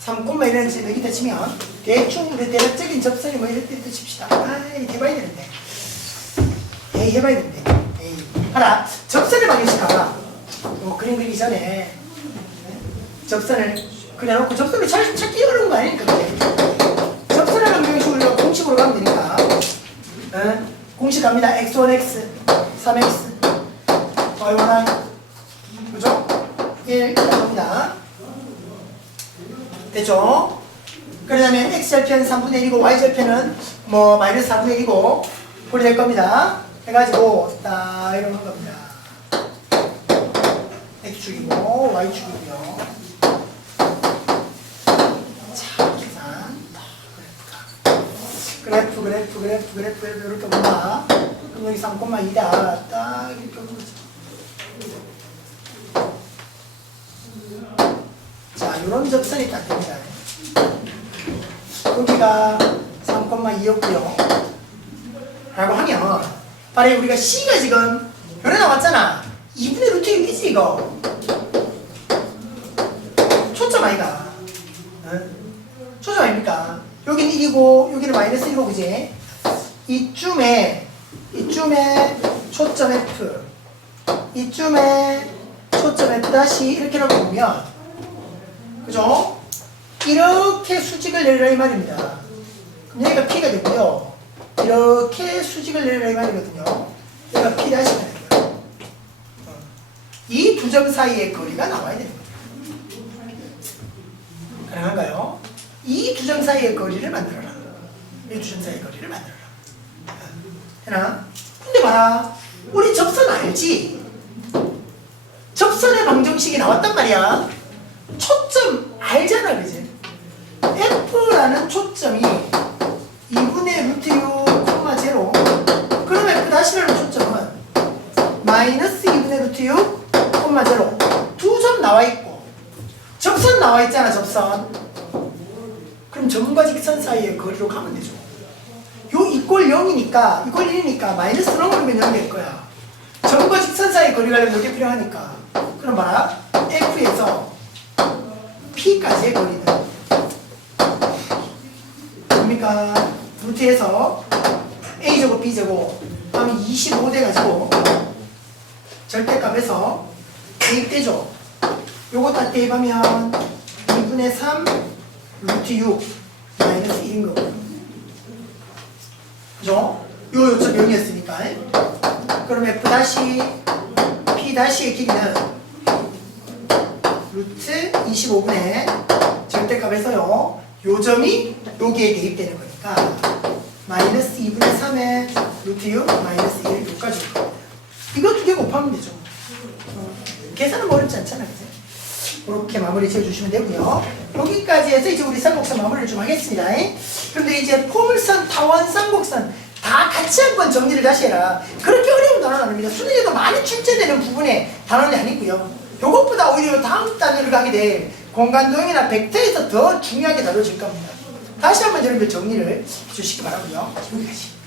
3,1라는 지점 여기다 치면 대충 대략적인 접선이 뭐 이럴 때 칩시다. 이렇게 해봐야 되는데. 해봐야 되는데. 하나, 접선을 방정식하라. 그림 그리기 전에 접선을 그려놓고 접선을 찾기 어려운 거 아니니까 그래. 접선을 방정식으로 공식으로 가면 되니까. 공식 갑니다. x1x, 3x, y1y, 그죠? 1 갑니다. 됐죠? 그러면 x절편 3분의 1이고 y절편은 뭐 마이너스 4분의 1이고 그렇게 될 겁니다. 해가지고 딱 이런 겁니다. x축이고 y축이고요. 자, 계산. 그래프 이렇게 본다. 그럼 여기 3,2다. 딱 이렇게 보죠. 자, 이런 접선이 딱 됩니다. 여기가 3,2였고요. 라고 하면, 바로 우리가 C가 지금 변해 나왔잖아. 2분의 루트 6이지, 이거. 초점 아이가. 초점 아닙니까? 여기는 1이고, 여기는 마이너스 1이고, 그지? 이쯤에 초점 F, 이쯤에 초점 F 다시 이렇게라고 보면, 그죠? 이렇게 수직을 내리라 이 말입니다. 그럼 여기가 P가 되고요. 이렇게 수직을 내리라 이 말이거든요. 여기가 P 다시가 되고요. 이 두 점 사이의 거리가 나와야 되는 거죠. 가능한가요? 이 두 점 사이의 거리를 만들어라. 이 두 점 사이의 거리를 만들어라. 되나? 근데 봐라. 우리 접선 알지? 접선의 방정식이 나왔단 말이야. 초점 알잖아, 그지? F라는 초점이 2분의 루트 6, 0. 그럼 F 다시라는 초점은 마이너스 2분의 루트 6, 0. 두 점 나와 있고 접선 나와 있잖아, 접선. 그럼 점과 직선 사이의 거리로 가면 되죠. 요 이꼴 0이니까, 이꼴 1이니까 마이너스 0이면 0이 될 거야. 점과 직선 사이의 거리가 이렇게 필요하니까. 그럼 봐라. F에서 P까지의 거리는 뭡니까? 루트에서 A제곱 B제곱 하면 25 돼가지고 절대값에서 대입되죠. 요거 다 대입하면 2분의 3 루트 6 마이너스 1인 거고요. 그죠? 요 요점 0이었으니까. 그럼 F 다시 P 다시의 길이는 루트 25분의 절대값에서요. 요 점이 여기에 대입되는 거니까 마이너스 2분의 3의 루트 6 마이너스 1 여기까지 올 겁니다. 이거 두 개 곱하면 되죠. 계산은 어렵지 않잖아, 그치? 그렇게 마무리 지어주시면 되고요. 여기까지 해서 이제 우리 쌍곡선 마무리를 좀 하겠습니다. 그런데 이제 포물선, 타원, 쌍곡선 다 같이 한번 정리를 다시 해라. 그렇게 어려운 단어는 아닙니다. 수능에도 많이 출제되는 부분의 단어는 아니고요. 요것보다 오히려 다음 단계를 가게 될 공간도형이나 벡터에서 더 중요하게 다뤄질 겁니다. 다시 한번 여러분들 정리를 해주시기 바라고요. 여기까지.